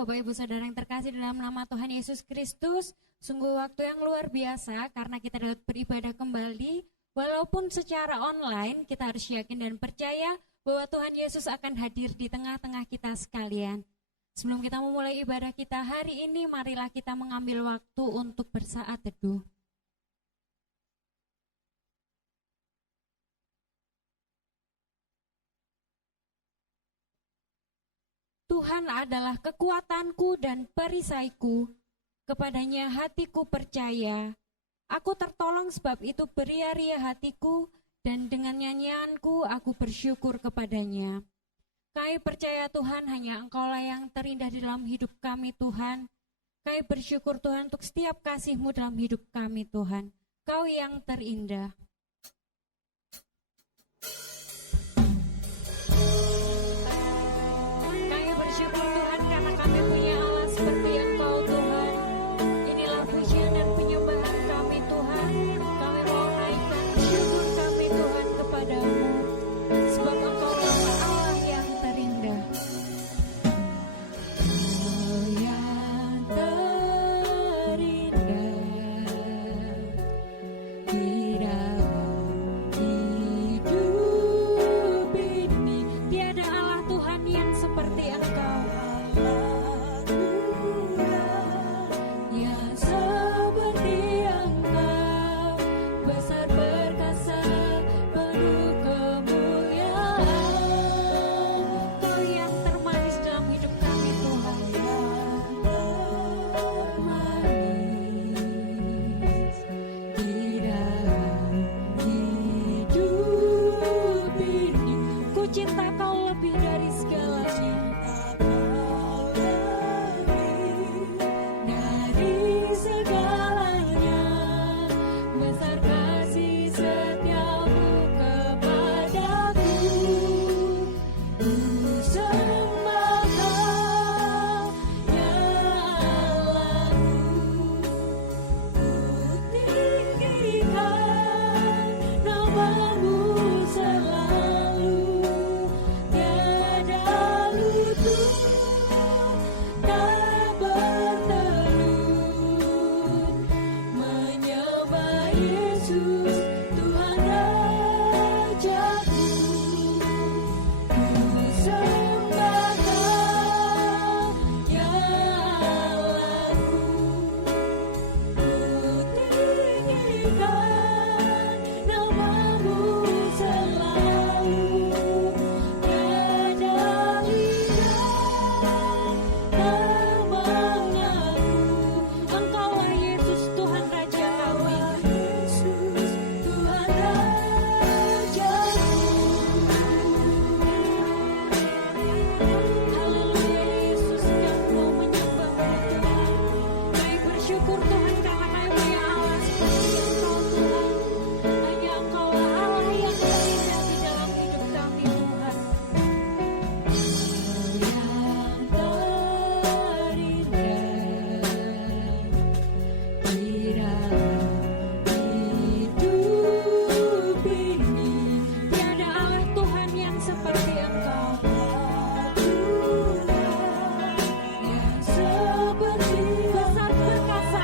Bapak Ibu Saudara yang terkasih dalam nama Tuhan Yesus Kristus, sungguh waktu yang luar biasa karena kita dapat beribadah kembali. Walaupun secara online, kita harus yakin dan percaya bahwa Tuhan Yesus akan hadir di tengah-tengah kita sekalian. Sebelum kita memulai ibadah kita hari ini, marilah kita mengambil waktu untuk bersaat teduh. Tuhan adalah kekuatanku dan perisaiku, kepadanya hatiku percaya. Aku tertolong sebab itu beria-ria hatiku, dan dengan nyanyianku aku bersyukur kepadanya. Kami percaya Tuhan, hanya Engkaulah yang terindah di dalam hidup kami Tuhan. Kami bersyukur Tuhan untuk setiap kasih-Mu dalam hidup kami Tuhan. Kau yang terindah. Bersyukur Tuhan karena kami punya Allah seperti Engkau Tuhan. Inilah pujian dan penyembahan kami Tuhan. Kami mau naikkan syukur kami Tuhan kepadamu, sebab Engkaulah Allah yang terindah. Oh yang terindah di dalam hidup ini. Tiada Allah Tuhan yang seperti Engkau. Cinta Kau lebih dari segalanya, dari segalanya. Besar kasih setiamu kepadaku. Ku sembah Kau, ya Allahku. Ku tinggikan nama-Mu selalu. Besar perkasa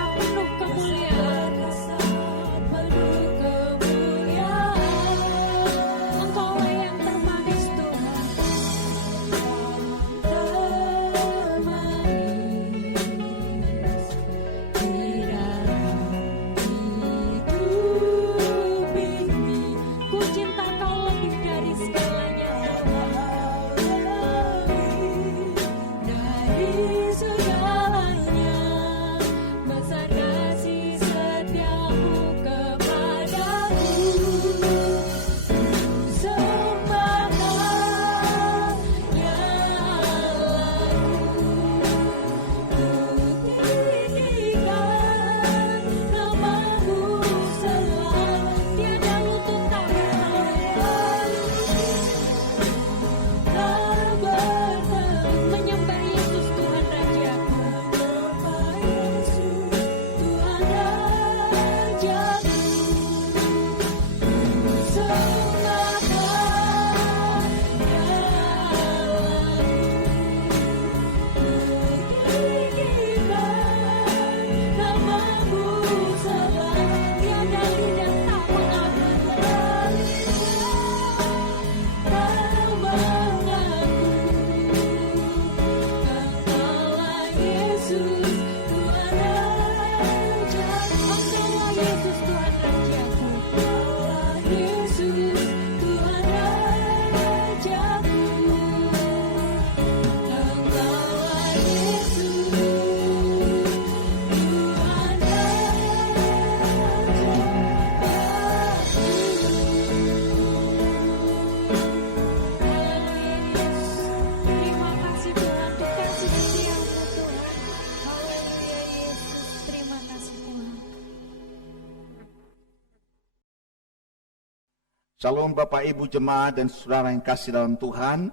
Shalom Bapak Ibu jemaat dan saudara yang kasih dalam Tuhan.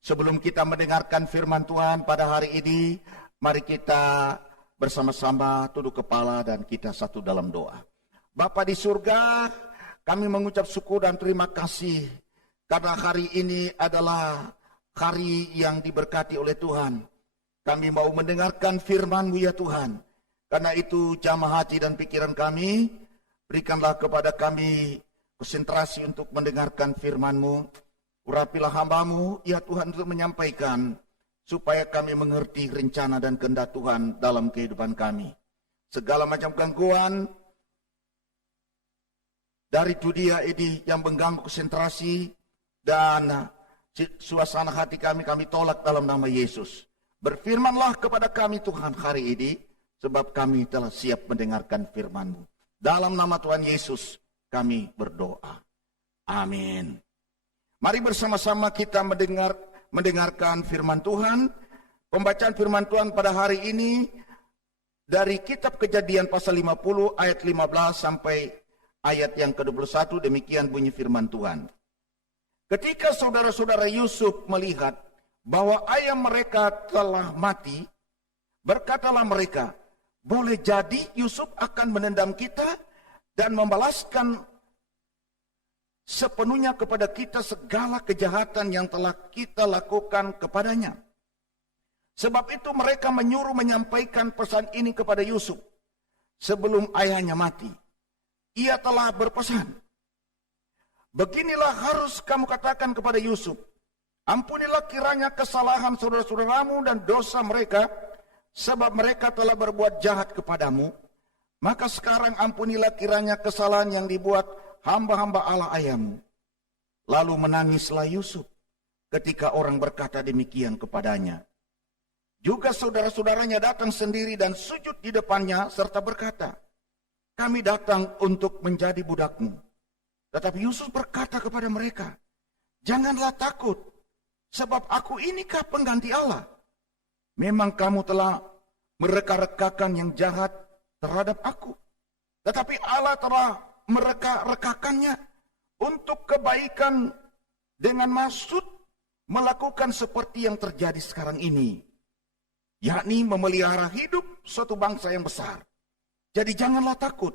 Sebelum kita mendengarkan firman Tuhan pada hari ini, mari kita bersama-sama tunduk kepala dan kita satu dalam doa. Bapa di surga, kami mengucap syukur dan terima kasih karena hari ini adalah hari yang diberkati oleh Tuhan. Kami mau mendengarkan firman-Mu ya Tuhan. Karena itu jamah hati dan pikiran kami, berikanlah kepada kami konsentrasi untuk mendengarkan firman-Mu. Urapilah hamba-Mu ya Tuhan untuk menyampaikan, supaya kami mengerti rencana dan kehendak Tuhan dalam kehidupan kami. Segala macam gangguan dari dunia ini yang mengganggu konsentrasi dan suasana hati kami tolak dalam nama Yesus. Berfirmanlah kepada kami Tuhan hari ini, sebab kami telah siap mendengarkan firman-Mu. Dalam nama Tuhan Yesus kami berdoa. Amin. Mari bersama-sama kita mendengarkan firman Tuhan. Pembacaan firman Tuhan pada hari ini dari kitab Kejadian pasal 50 ayat 15 sampai ayat yang ke-21. Demikian bunyi firman Tuhan. Ketika saudara-saudara Yusuf melihat bahwa ayah mereka telah mati, berkatalah mereka, boleh jadi Yusuf akan menendam kita dan membalaskan sepenuhnya kepada kita segala kejahatan yang telah kita lakukan kepadanya. Sebab itu mereka menyuruh menyampaikan pesan ini kepada Yusuf sebelum ayahnya mati. Ia telah berpesan, beginilah harus kamu katakan kepada Yusuf, ampunilah kiranya kesalahan saudara-saudaramu dan dosa mereka, sebab mereka telah berbuat jahat kepadamu. Maka sekarang ampunilah kiranya kesalahan yang dibuat hamba-hamba Allah ayahmu. Lalu menangislah Yusuf ketika orang berkata demikian kepadanya. Juga saudara-saudaranya datang sendiri dan sujud di depannya serta berkata, kami datang untuk menjadi budakmu. Tetapi Yusuf berkata kepada mereka, janganlah takut, sebab aku inikah pengganti Allah. Memang kamu telah mereka-rekakan yang jahat terhadap aku. Tetapi Allah telah mereka-rekakannya untuk kebaikan dengan maksud melakukan seperti yang terjadi sekarang ini. Yakni memelihara hidup suatu bangsa yang besar. Jadi janganlah takut.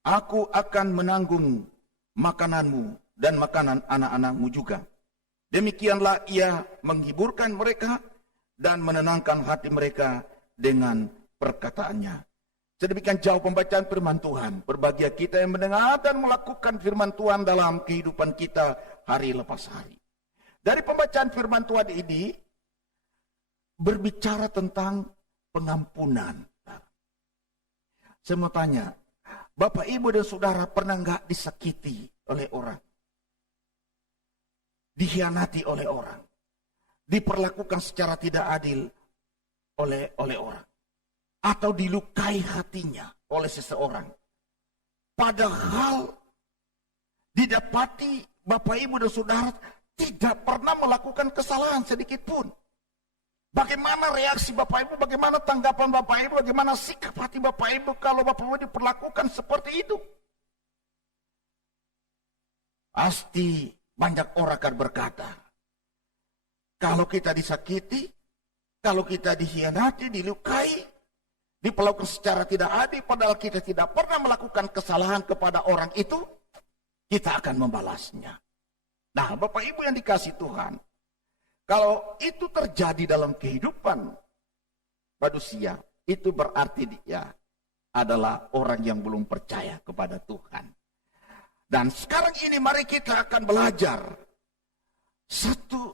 Aku akan menanggung makananmu dan makanan anak-anakmu juga. Demikianlah ia menghiburkan mereka dan menenangkan hati mereka dengan perkataannya. Sedemikian jauh pembacaan firman Tuhan. Berbahagia kita yang mendengar dan melakukan firman Tuhan dalam kehidupan kita hari lepas hari. Dari pembacaan firman Tuhan ini berbicara tentang pengampunan. Saya mau tanya, Bapak, Ibu, dan Saudara pernah nggak disakiti oleh orang? Dikhianati oleh orang? Diperlakukan secara tidak adil oleh orang, atau dilukai hatinya oleh seseorang, padahal didapati Bapak, Ibu, dan Saudara tidak pernah melakukan kesalahan sedikit pun. Bagaimana reaksi Bapak Ibu, bagaimana tanggapan Bapak Ibu, bagaimana sikap hati Bapak Ibu kalau Bapak Ibu diperlakukan seperti itu? Pasti banyak orang akan berkata, kalau kita disakiti, kalau kita dikhianati, dilukai, diperlakukan secara tidak adil, padahal kita tidak pernah melakukan kesalahan kepada orang itu, kita akan membalasnya. Nah, Bapak Ibu yang dikasihi Tuhan, kalau itu terjadi dalam kehidupan manusia, itu berarti dia adalah orang yang belum percaya kepada Tuhan. Dan sekarang ini mari kita akan belajar satu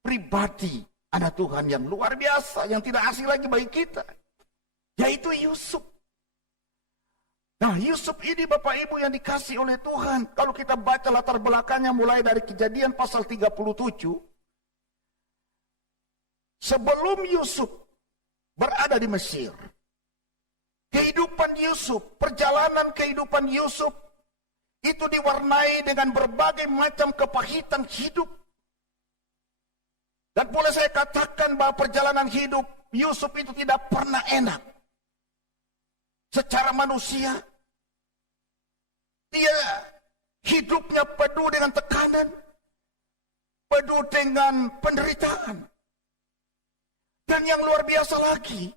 pribadi anak Tuhan yang luar biasa, yang tidak asing lagi bagi kita, yaitu Yusuf. Nah, Yusuf ini Bapak Ibu yang dikasih oleh Tuhan. Kalau kita baca latar belakangnya mulai dari Kejadian pasal 37, sebelum Yusuf berada di Mesir, kehidupan Yusuf, perjalanan kehidupan Yusuf itu diwarnai dengan berbagai macam kepahitan hidup. Dan boleh saya katakan bahwa perjalanan hidup Yusuf itu tidak pernah enak. Secara manusia, dia hidupnya penuh dengan tekanan, penuh dengan penderitaan. Dan yang luar biasa lagi,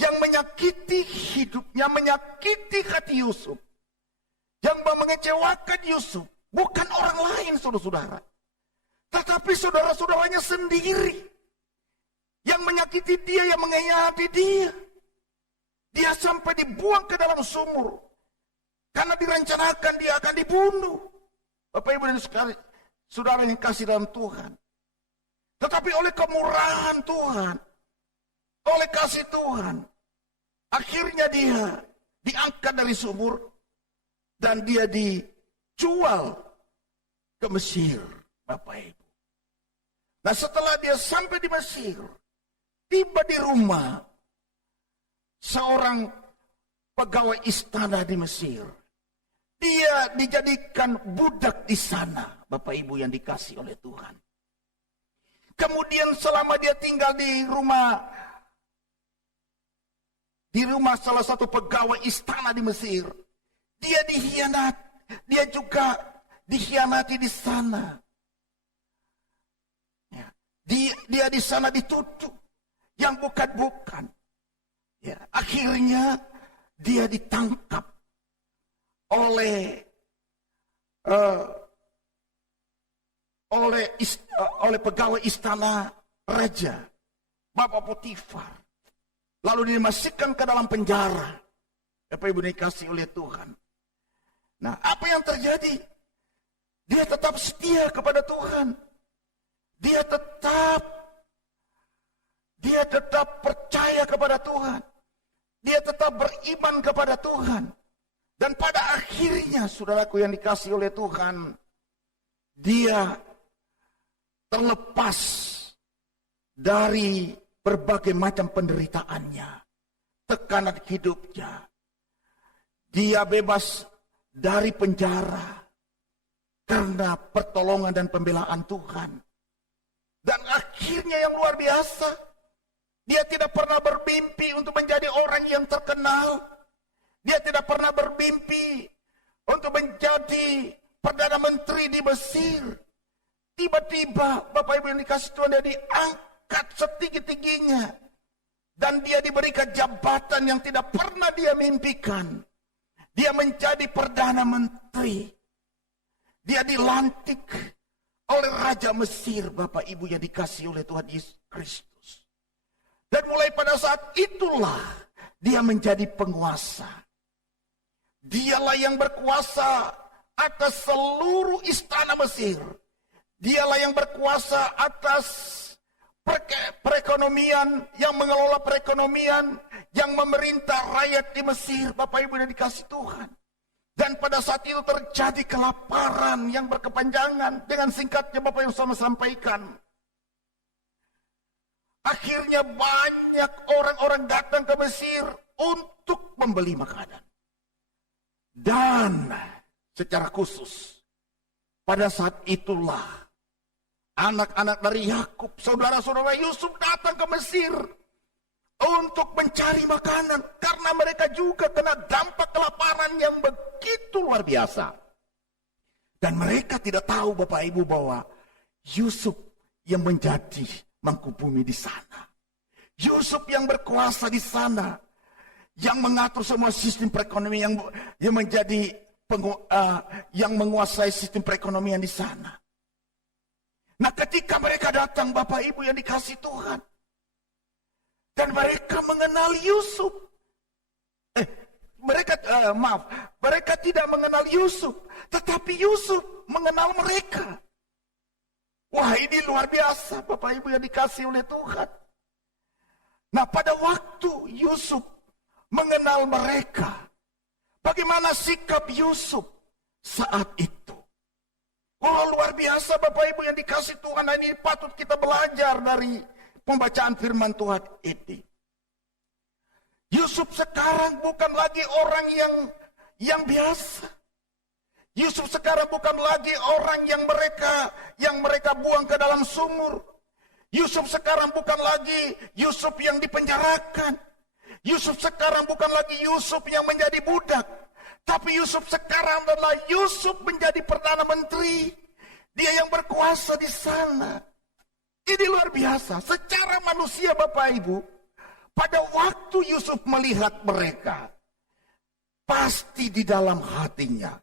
yang menyakiti hidupnya, menyakiti hati Yusuf, yang mengecewakan Yusuf, bukan orang lain, saudara-saudara, tetapi saudara-saudaranya sendiri, yang menyakiti dia, yang mengkhianati dia. Dia sampai dibuang ke dalam sumur, karena direncanakan dia akan dibunuh. Bapak Ibu dan sekali, saudara yang kasih dalam Tuhan. Tetapi oleh kemurahan Tuhan, oleh kasih Tuhan, akhirnya dia diangkat dari sumur dan dia dijual ke Mesir, Bapak Ibu. Nah, setelah dia sampai di Mesir, tiba di rumah seorang pegawai istana di Mesir. Dia dijadikan budak di sana, Bapak Ibu yang dikasih oleh Tuhan. Kemudian selama dia tinggal di rumah salah satu pegawai istana di Mesir, dia juga dikhianati di sana. Ya, dia di sana dituduh yang bukan-bukan. Ya, akhirnya dia ditangkap oleh pegawai istana raja, Bapak Potifar. Lalu dimasukkan ke dalam penjara. Bapak Ibu dikasih oleh Tuhan. Nah, apa yang terjadi? Dia tetap setia kepada Tuhan. Dia tetap percaya kepada Tuhan. Dia tetap beriman kepada Tuhan. Dan pada akhirnya, saudaraku yang dikasih oleh Tuhan, dia terlepas dari berbagai macam penderitaannya, tekanan hidupnya. Dia bebas dari penjara karena pertolongan dan pembelaan Tuhan. Dan akhirnya yang luar biasa, dia tidak pernah bermimpi untuk menjadi orang yang terkenal. Dia tidak pernah bermimpi untuk menjadi Perdana Menteri di Mesir. Tiba-tiba Bapak Ibu yang dikasih Tuhan, dia diangkat setinggi-tingginya. Dan dia diberikan jabatan yang tidak pernah dia mimpikan. Dia menjadi Perdana Menteri. Dia dilantik oleh Raja Mesir, Bapak Ibu yang dikasih oleh Tuhan Yesus Kristus. Dan mulai pada saat itulah dia menjadi penguasa. Dialah yang berkuasa atas seluruh istana Mesir. Dialah yang berkuasa atas perekonomian, yang mengelola perekonomian, yang memerintah rakyat di Mesir, Bapak Ibu yang dikasih Tuhan. Dan pada saat itu terjadi kelaparan yang berkepanjangan. Dengan singkatnya Bapak Ibu sama sampaikan, akhirnya banyak orang-orang datang ke Mesir untuk membeli makanan. Dan secara khusus, pada saat itulah anak-anak dari Yakub, saudara-saudara Yusuf datang ke Mesir untuk mencari makanan. Karena mereka juga kena dampak kelaparan yang begitu luar biasa. Dan mereka tidak tahu Bapak Ibu bahwa Yusuf yang menjadi mangku bumi di sana. Yusuf yang berkuasa di sana. Yang mengatur semua sistem perekonomian, yang menjadi yang menguasai sistem perekonomian di sana. Nah, ketika mereka datang Bapak Ibu yang dikasih Tuhan, dan mereka mengenal Yusuf. Mereka tidak mengenal Yusuf, tetapi Yusuf mengenal mereka. Wah, ini luar biasa Bapak Ibu yang dikasih oleh Tuhan. Nah, pada waktu Yusuf mengenal mereka, bagaimana sikap Yusuf saat itu? Oh, luar biasa Bapak Ibu yang dikasih Tuhan. Ini patut kita belajar dari pembacaan firman Tuhan ini. Yusuf sekarang bukan lagi orang yang biasa. Yusuf sekarang bukan lagi orang yang mereka buang ke dalam sumur. Yusuf sekarang bukan lagi Yusuf yang dipenjarakan. Yusuf sekarang bukan lagi Yusuf yang menjadi budak. Tapi Yusuf sekarang adalah Yusuf menjadi Perdana Menteri. Dia yang berkuasa di sana. Ini luar biasa. Secara manusia Bapak Ibu, pada waktu Yusuf melihat mereka, pasti di dalam hatinya,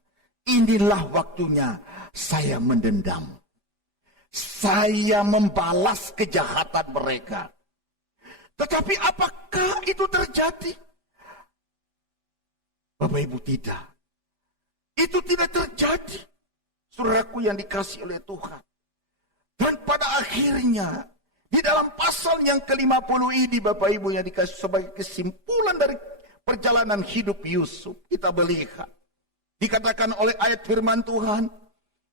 inilah waktunya saya mendendam. Saya membalas kejahatan mereka. Tetapi apakah itu terjadi? Bapak Ibu, tidak. Itu tidak terjadi. Saudaraku yang dikasihi oleh Tuhan. Dan pada akhirnya, di dalam pasal yang ke-50 ini Bapak Ibu yang dikasih sebagai kesimpulan dari perjalanan hidup Yusuf, kita melihat. Dikatakan oleh ayat firman Tuhan,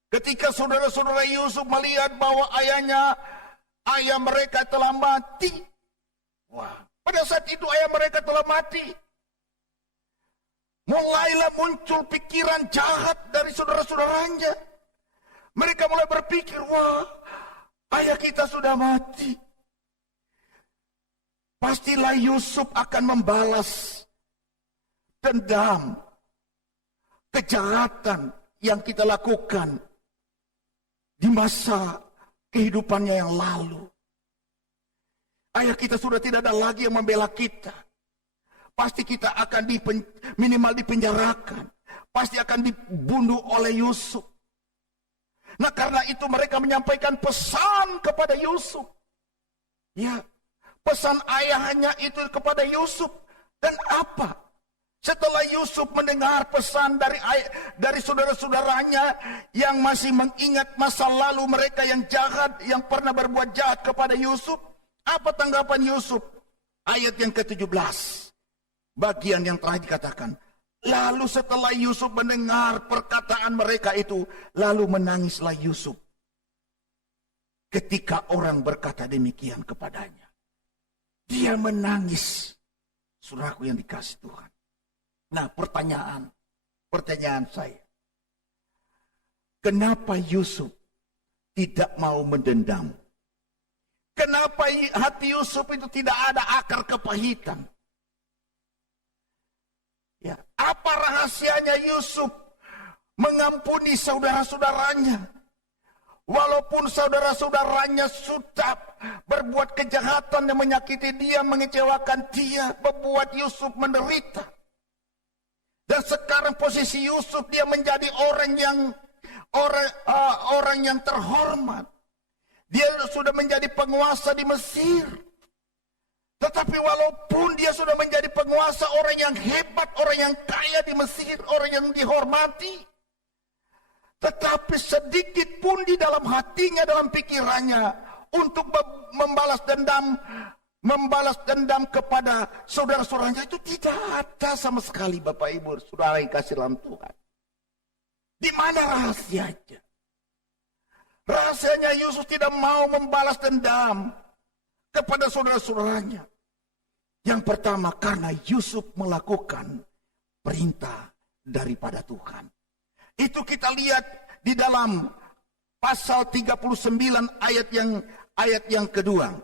ketika saudara-saudara Yusuf melihat bahwa ayah mereka telah mati. Wah, pada saat itu ayah mereka telah mati. Mulailah muncul pikiran jahat dari saudara-saudaranya. Mereka mulai berpikir, wah, ayah kita sudah mati. Pastilah Yusuf akan membalas dendam, kejahatan yang kita lakukan di masa kehidupannya yang lalu. Ayah kita sudah tidak ada lagi yang membela kita. Pasti kita akan minimal dipenjarakan. Pasti akan dibunuh oleh Yusuf. Nah, karena itu mereka menyampaikan pesan kepada Yusuf. Ya, pesan ayahnya itu kepada Yusuf. Dan apa? Setelah Yusuf mendengar pesan dari saudara-saudaranya yang masih mengingat masa lalu mereka yang jahat, yang pernah berbuat jahat kepada Yusuf, apa tanggapan Yusuf? Ayat yang ke-17. Bagian yang telah dikatakan. Lalu setelah Yusuf mendengar perkataan mereka itu, lalu menangislah Yusuf. Ketika orang berkata demikian kepadanya. Dia menangis. Saudaraku yang dikasihi Tuhan. Nah, pertanyaan saya. Kenapa Yusuf tidak mau mendendam? Kenapa hati Yusuf itu tidak ada akar kepahitan? Ya, apa rahasianya Yusuf mengampuni saudara-saudaranya? Walaupun saudara-saudaranya sudah berbuat kejahatan yang menyakiti dia, mengecewakan dia, membuat Yusuf menderita. Dan sekarang posisi Yusuf, dia menjadi orang yang terhormat. Dia sudah menjadi penguasa di Mesir. Tetapi walaupun dia sudah menjadi penguasa, orang yang hebat, orang yang kaya di Mesir, orang yang dihormati. Tetapi sedikit pun di dalam hatinya, dalam pikirannya, untuk membalas dendam kepada saudara-saudaranya, itu tidak ada sama sekali, Bapak Ibu, saudara yang kasih dalam Tuhan. Di mana rahasianya? Rahasianya Yusuf tidak mau membalas dendam kepada saudara-saudaranya. Yang pertama, karena Yusuf melakukan perintah daripada Tuhan. Itu kita lihat di dalam pasal 39 ayat yang kedua.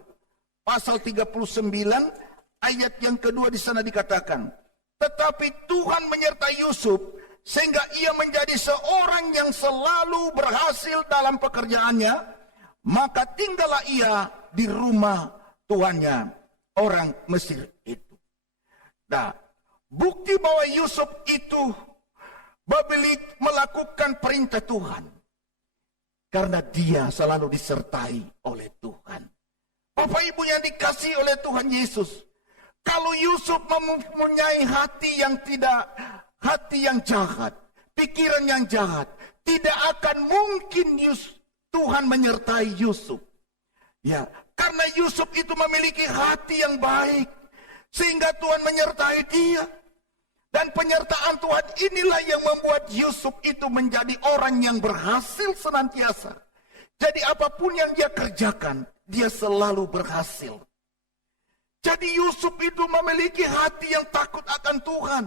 Pasal 39 ayat yang kedua di sana dikatakan, tetapi Tuhan menyertai Yusuf sehingga ia menjadi seorang yang selalu berhasil dalam pekerjaannya, maka tinggallah ia di rumah tuannya, orang Mesir itu. Nah, bukti bahwa Yusuf itu melakukan perintah Tuhan, karena dia selalu disertai oleh Tuhan. Bapak Ibu yang dikasihi oleh Tuhan Yesus, kalau Yusuf mempunyai hati yang jahat, pikiran yang jahat, tidak akan mungkin Tuhan menyertai Yusuf. Ya, karena Yusuf itu memiliki hati yang baik, sehingga Tuhan menyertai dia. Dan penyertaan Tuhan inilah yang membuat Yusuf itu menjadi orang yang berhasil senantiasa. Jadi apapun yang dia kerjakan, dia selalu berhasil. Jadi Yusuf itu memiliki hati yang takut akan Tuhan.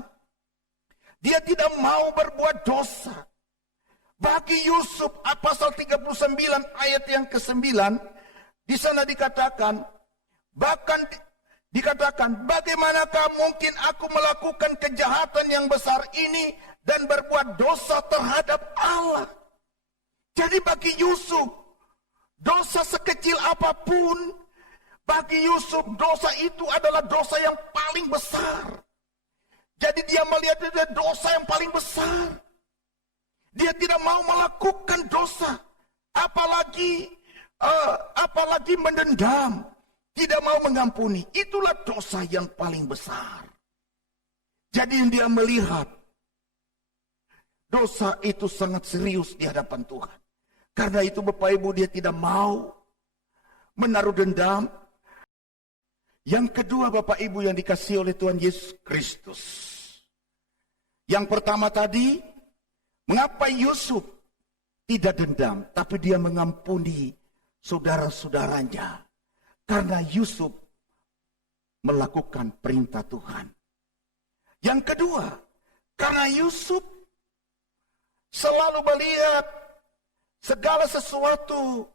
Dia tidak mau berbuat dosa. Bagi Yusuf, pasal 39 ayat yang ke-9, di sana dikatakan, bahkan dikatakan, bagaimanakah mungkin aku melakukan kejahatan yang besar ini dan berbuat dosa terhadap Allah. Jadi bagi Yusuf, dosa sekecil apapun, bagi Yusuf dosa itu adalah dosa yang paling besar. Jadi dia melihat itu dosa yang paling besar. Dia tidak mau melakukan dosa, apalagi mendendam, tidak mau mengampuni. Itulah dosa yang paling besar. Jadi dia melihat dosa itu sangat serius di hadapan Tuhan. Karena itu Bapak Ibu, dia tidak mau menaruh dendam. Yang kedua Bapak Ibu yang dikasihi oleh Tuhan Yesus Kristus. Yang pertama tadi, mengapa Yusuf tidak dendam, tapi dia mengampuni saudara-saudaranya. Karena Yusuf melakukan perintah Tuhan. Yang kedua, karena Yusuf selalu melihat segala sesuatu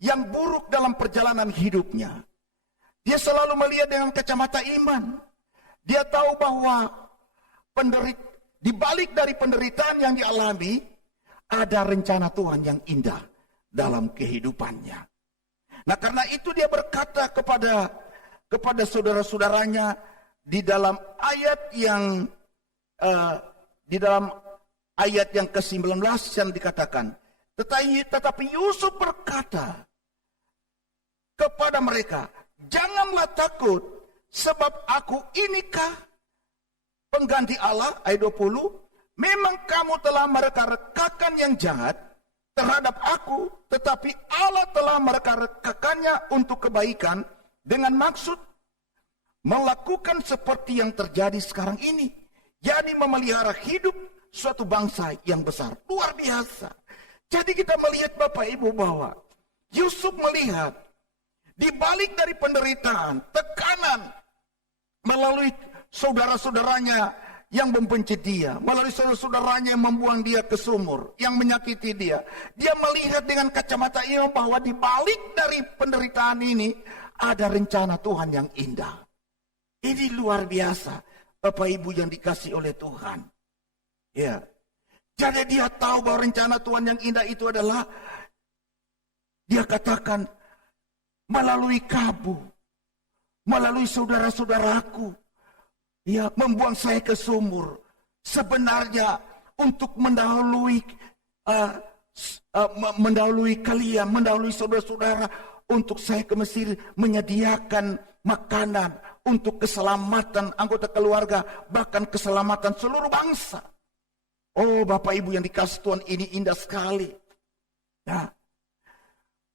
yang buruk dalam perjalanan hidupnya. Dia selalu melihat dengan kacamata iman. Dia tahu bahwa di balik dari penderitaan yang dialami, ada rencana Tuhan yang indah dalam kehidupannya. Nah, karena itu dia berkata kepada saudara-saudaranya di dalam ayat yang ke-19 yang dikatakan, tetapi Yusuf berkata kepada mereka, janganlah takut, sebab aku inikah pengganti Allah. Ayat 20, memang kamu telah mereka-rekakan yang jahat terhadap aku, tetapi Allah telah mereka-rekakannya untuk kebaikan dengan maksud melakukan seperti yang terjadi sekarang ini. Jadi memelihara hidup suatu bangsa yang besar. Luar biasa. Jadi kita melihat Bapak Ibu bahwa Yusuf melihat di balik dari penderitaan, tekanan melalui saudara-saudaranya yang membenci dia, melalui saudara-saudaranya yang membuang dia ke sumur, yang menyakiti dia. Dia melihat dengan kacamata iman bahwa di balik dari penderitaan ini ada rencana Tuhan yang indah. Ini luar biasa, Bapak Ibu yang dikasih oleh Tuhan. Ya. Jadi dia tahu bahwa rencana Tuhan yang indah itu adalah, dia katakan, melalui kamu, melalui saudara-saudaraku, ya, membuang saya ke sumur. Sebenarnya untuk mendahului kalian, mendahului saudara-saudara, untuk saya ke Mesir, menyediakan makanan untuk keselamatan anggota keluarga, bahkan keselamatan seluruh bangsa. Oh Bapak Ibu yang dikasih Tuhan, ini indah sekali. Nah,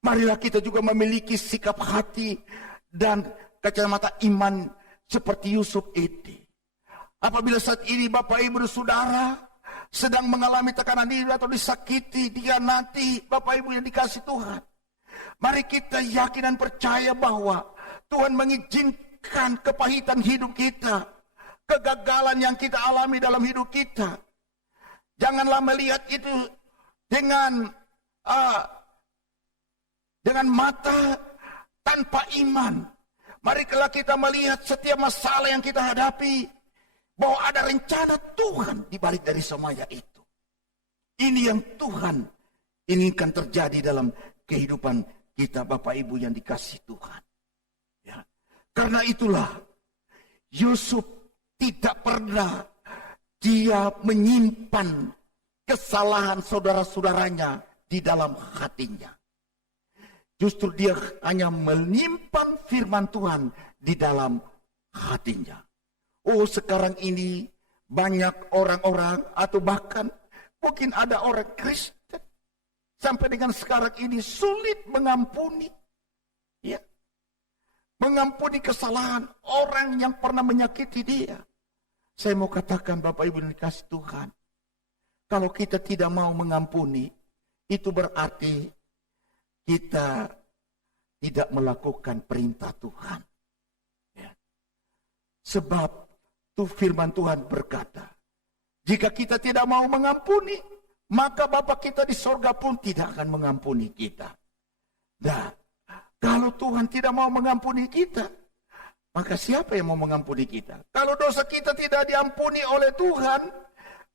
marilah kita juga memiliki sikap hati dan kacamata iman seperti Yusuf ini. Apabila saat ini Bapak Ibu dan Saudara sedang mengalami tekanan diri atau disakiti, dikhianati, Bapak Ibu yang dikasih Tuhan, mari kita yakin dan percaya bahwa Tuhan mengizinkan kepahitan hidup kita, kegagalan yang kita alami dalam hidup kita. Janganlah melihat itu dengan mata tanpa iman. Marilah kita melihat setiap masalah yang kita hadapi, bahwa ada rencana Tuhan di balik dari semuanya itu. Ini yang Tuhan inginkan terjadi dalam kehidupan kita, Bapak Ibu yang dikasih Tuhan. Ya. Karena itulah Yusuf tidak pernah dia menyimpan kesalahan saudara-saudaranya di dalam hatinya. Justru dia hanya menyimpan firman Tuhan di dalam hatinya. Oh, sekarang ini banyak orang-orang atau bahkan mungkin ada orang Kristen sampai dengan sekarang ini sulit mengampuni. Ya. Mengampuni kesalahan orang yang pernah menyakiti dia. Saya mau katakan Bapak Ibu yang dikasih Tuhan, kalau kita tidak mau mengampuni, itu berarti kita tidak melakukan perintah Tuhan. Ya. Sebab itu firman Tuhan berkata, jika kita tidak mau mengampuni, maka Bapa kita di sorga pun tidak akan mengampuni kita. Nah, kalau Tuhan tidak mau mengampuni kita, maka siapa yang mau mengampuni kita? Kalau dosa kita tidak diampuni oleh Tuhan,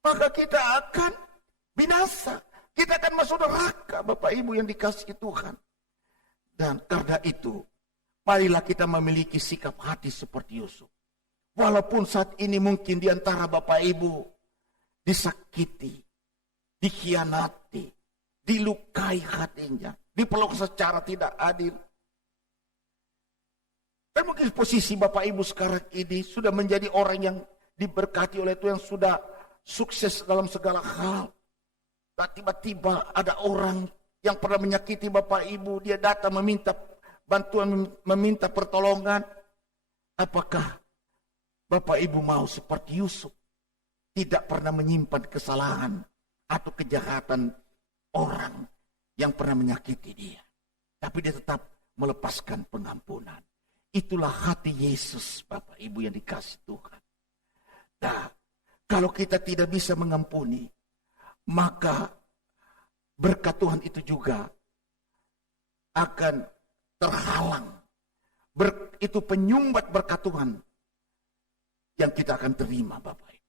maka kita akan binasa. Kita akan masuk neraka, Bapak Ibu yang dikasihi Tuhan. Dan karena itu, marilah kita memiliki sikap hati seperti Yusuf. Walaupun saat ini mungkin di antara Bapak Ibu disakiti, dikhianati, dilukai hatinya, diperlakukan secara tidak adil. Dan mungkin posisi Bapak Ibu sekarang ini sudah menjadi orang yang diberkati oleh Tuhan, sudah sukses dalam segala hal. Dan tiba-tiba ada orang yang pernah menyakiti Bapak Ibu, dia datang meminta bantuan, meminta pertolongan. Apakah Bapak Ibu mau seperti Yusuf, tidak pernah menyimpan kesalahan atau kejahatan orang yang pernah menyakiti dia, tapi dia tetap melepaskan pengampunan? Itulah hati Yesus, Bapak Ibu yang dikasihi Tuhan. Nah, kalau kita tidak bisa mengampuni, maka berkat Tuhan itu juga akan terhalang. Itu penyumbat berkat Tuhan yang kita akan terima, Bapak Ibu.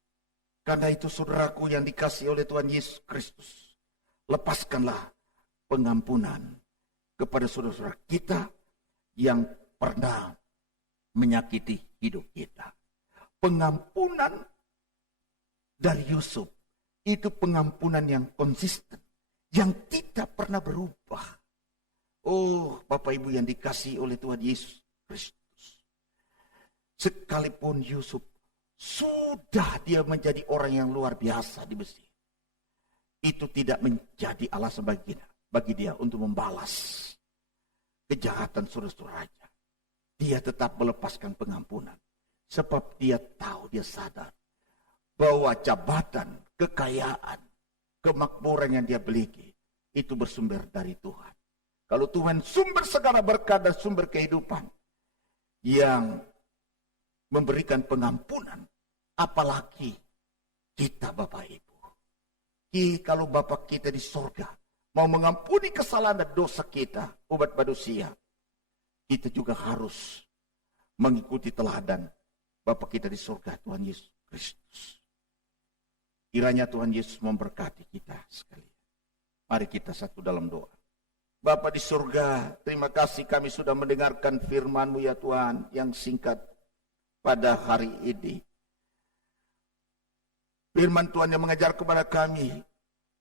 Karena itu saudaraku yang dikasihi oleh Tuhan Yesus Kristus, lepaskanlah pengampunan kepada saudara-saudara kita yang pernah menyakiti hidup kita. Pengampunan dari Yusuf itu pengampunan yang konsisten, yang tidak pernah berubah. Oh, Bapak Ibu yang dikasihi oleh Tuhan Yesus Kristus, sekalipun Yusuf sudah dia menjadi orang yang luar biasa di Mesir, itu tidak menjadi alasan bagi dia untuk membalas kejahatan saudara-saudaranya. Dia tetap melepaskan pengampunan. Sebab dia tahu, dia sadar bahwa jabatan, kekayaan, kemakmuran yang dia miliki itu bersumber dari Tuhan. Kalau Tuhan sumber segala berkat dan sumber kehidupan yang memberikan pengampunan, apalagi kita, Bapak Ibu. Kalau Bapak kita di sorga mau mengampuni kesalahan dan dosa kita, umat manusia, kita juga harus mengikuti teladan Bapa kita di surga, Tuhan Yesus Kristus. Kiranya Tuhan Yesus memberkati kita sekalian. Mari kita satu dalam doa. Bapa di surga, terima kasih kami sudah mendengarkan firman-Mu ya Tuhan yang singkat pada hari ini. Firman Tuhan yang mengajar kepada kami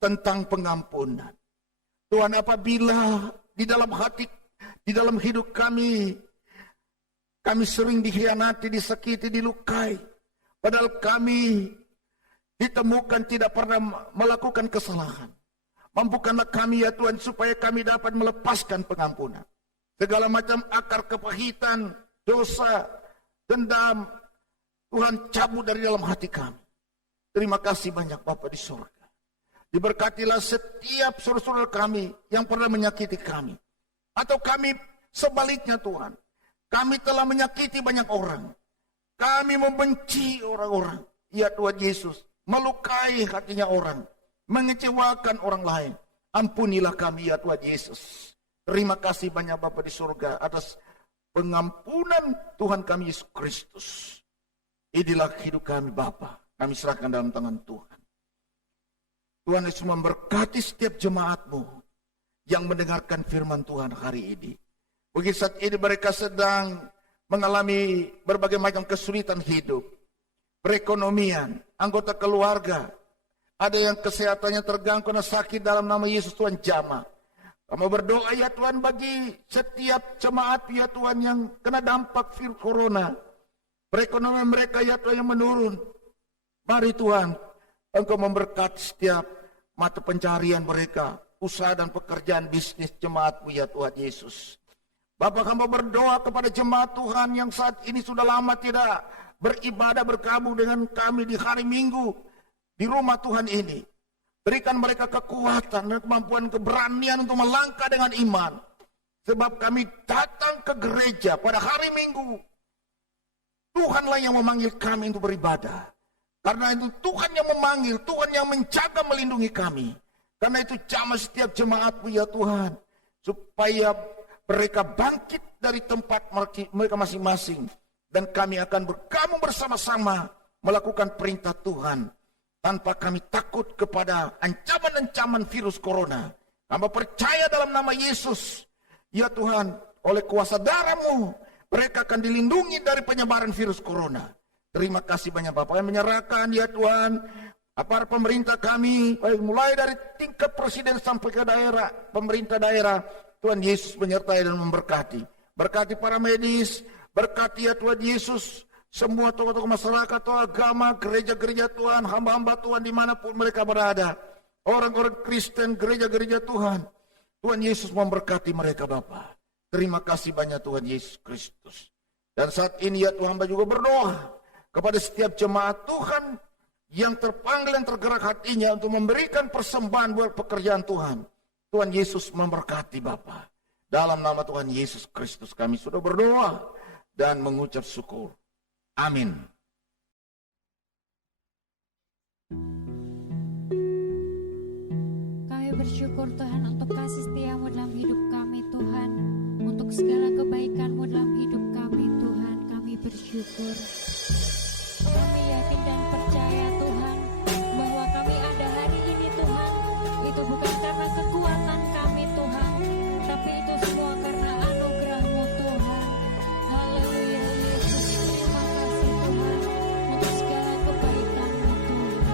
tentang pengampunan. Tuhan, apabila di dalam hati, di dalam hidup kami sering dikhianati, disakiti, dilukai. Padahal kami ditemukan tidak pernah melakukan kesalahan. Mampukanlah kami ya Tuhan supaya kami dapat melepaskan pengampunan. Segala macam akar kepahitan, dosa, dendam, Tuhan cabut dari dalam hati kami. Terima kasih banyak Bapa di surga. Diberkatilah setiap saudara-saudara kami yang pernah menyakiti kami. Atau kami sebaliknya Tuhan. Kami telah menyakiti banyak orang. Kami membenci orang-orang. Ya Tuhan Yesus. Melukai hatinya orang. Mengecewakan orang lain. Ampunilah kami ya Tuhan Yesus. Terima kasih banyak Bapa di surga atas pengampunan Tuhan kami Yesus Kristus. Inilah hidup kami Bapa. Kami serahkan dalam tangan Tuhan. Tuhan Yesus memberkati setiap jemaat-Mu yang mendengarkan firman Tuhan hari ini. Begitu saat ini mereka sedang mengalami berbagai macam kesulitan hidup, perekonomian, anggota keluarga. Ada yang kesehatannya terganggu karena sakit, dalam nama Yesus Tuhan jamah. Kami berdoa ya Tuhan bagi setiap jemaat ya Tuhan yang kena dampak virus corona. Perekonomian mereka ya Tuhan yang menurun. Mari Tuhan, Engkau memberkati setiap mata pencarian mereka, usaha dan pekerjaan bisnis jemaat-Mu ya Tuhan Yesus. Bapak, hamba berdoa kepada jemaat Tuhan yang saat ini sudah lama tidak beribadah berkabung dengan kami di hari Minggu di rumah Tuhan ini. Berikan mereka kekuatan dan kemampuan, keberanian untuk melangkah dengan iman. Sebab kami datang ke gereja pada hari Minggu. Tuhanlah yang memanggil kami untuk beribadah. Karena itu Tuhan yang memanggil, Tuhan yang menjaga melindungi kami. Karena itu jamah setiap jemaat-Mu ya Tuhan. Supaya mereka bangkit dari tempat mereka masing-masing. Dan kami akan bergabung bersama-sama melakukan perintah Tuhan. tanpa kami takut kepada ancaman-ancaman virus corona. Kami percaya dalam nama Yesus, ya Tuhan, oleh kuasa darah-Mu, mereka akan dilindungi dari penyebaran virus corona. Terima kasih banyak Bapak yang menyerahkan, ya Tuhan, aparat pemerintah kami, mulai dari tingkat presiden sampai ke daerah, pemerintah daerah, Tuhan Yesus menyertai dan memberkati. Berkati para medis, berkati ya Tuhan Yesus, semua tokoh-tokoh masyarakat, tokoh agama, gereja-gereja Tuhan, hamba-hamba Tuhan dimanapun mereka berada. Orang-orang Kristen, gereja-gereja Tuhan. Tuhan Yesus memberkati mereka Bapa. Terima kasih banyak Tuhan Yesus Kristus. Dan saat ini ya Tuhan hamba juga berdoa kepada setiap jemaat Tuhan yang terpanggil, yang tergerak hatinya untuk memberikan persembahan buat pekerjaan Tuhan. Tuhan Yesus memberkati Bapa. Dalam nama Tuhan Yesus Kristus kami sudah berdoa dan mengucap syukur. Amin. Kami bersyukur Tuhan untuk kasih setia-Mu dalam hidup kami Tuhan. Untuk segala kebaikan-Mu dalam hidup kami Tuhan, kami bersyukur. Kami yakin dan percaya Tuhan, bahwa kami ada hari ini Tuhan, itu bukan karena kekuatan kami Tuhan, tapi itu semua karena anugerah-Mu Tuhan. Haleluya Yesus, terima kasih Tuhan, untuk segala kebaikan-Mu Tuhan.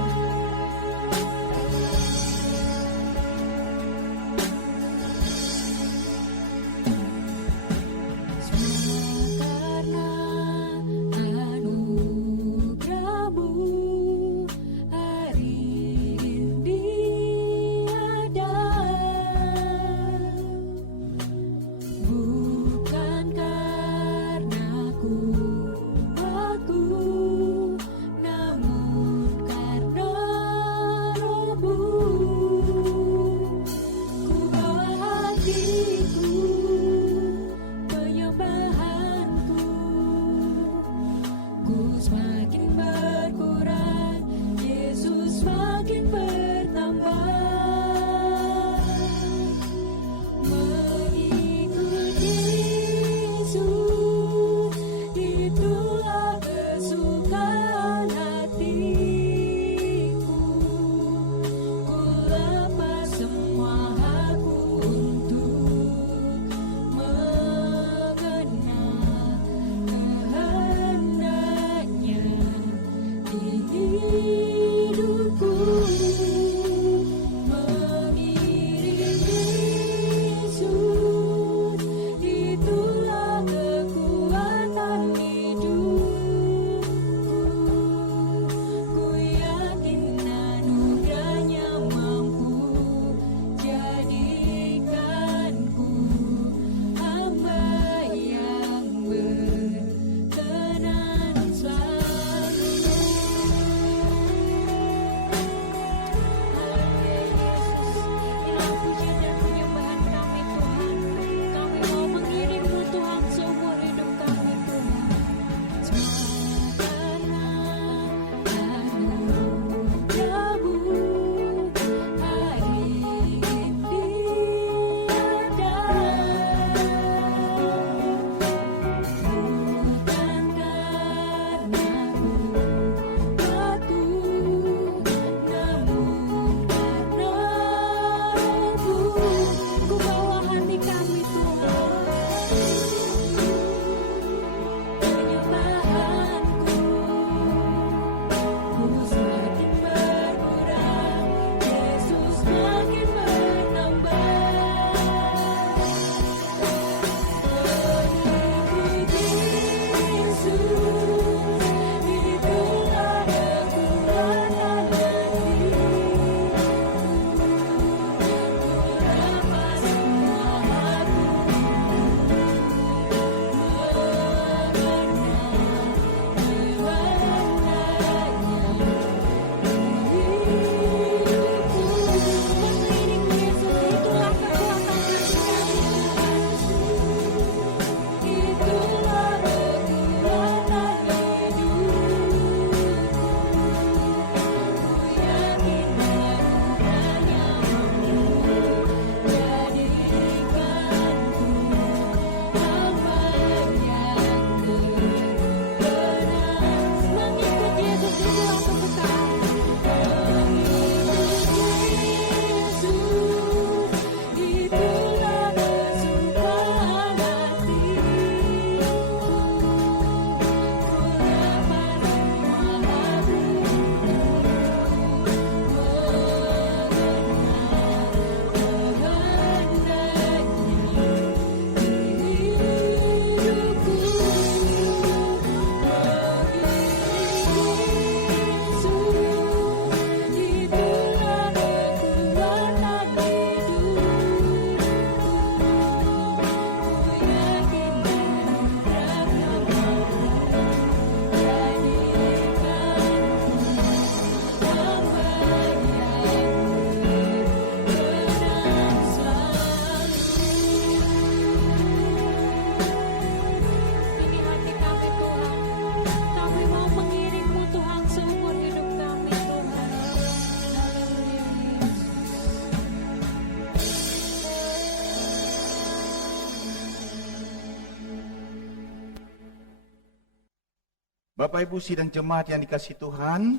Bapak Ibu sidang jemaat yang dikasihi Tuhan,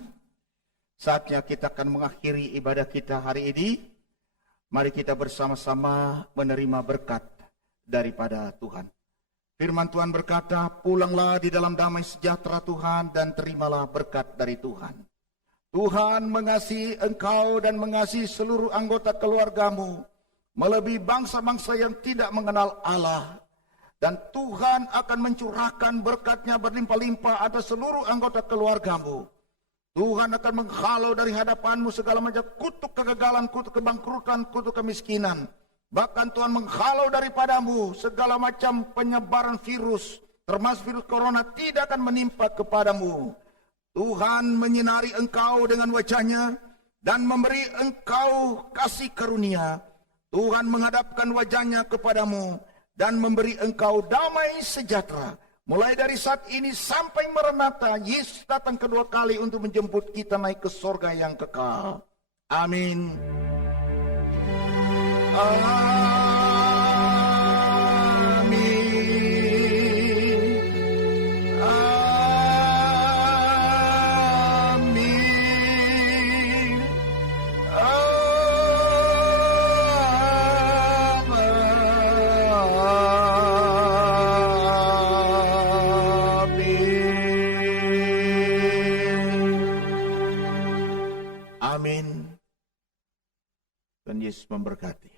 saatnya kita akan mengakhiri ibadah kita hari ini. Mari kita bersama-sama menerima berkat daripada Tuhan. Firman Tuhan berkata, pulanglah di dalam damai sejahtera Tuhan dan terimalah berkat dari Tuhan. Tuhan mengasihi engkau dan mengasihi seluruh anggota keluargamu, melebihi bangsa-bangsa yang tidak mengenal Allah. Dan Tuhan akan mencurahkan berkat-Nya berlimpah-limpah atas seluruh anggota keluargamu. Tuhan akan menghalau dari hadapanmu segala macam kutuk kegagalan, kutuk kebangkrutan, kutuk kemiskinan. Bahkan Tuhan menghalau daripadamu segala macam penyebaran virus, termasuk virus corona tidak akan menimpa kepadamu. Tuhan menyinari engkau dengan wajah-Nya dan memberi engkau kasih karunia. Tuhan menghadapkan wajah-Nya kepadamu dan memberi engkau damai sejahtera. Mulai dari saat ini sampai Maranatha, Yesus datang kedua kali untuk menjemput kita naik ke sorga yang kekal. Amin. Amin. Amin. Amin. Tuhan Yesus memberkati.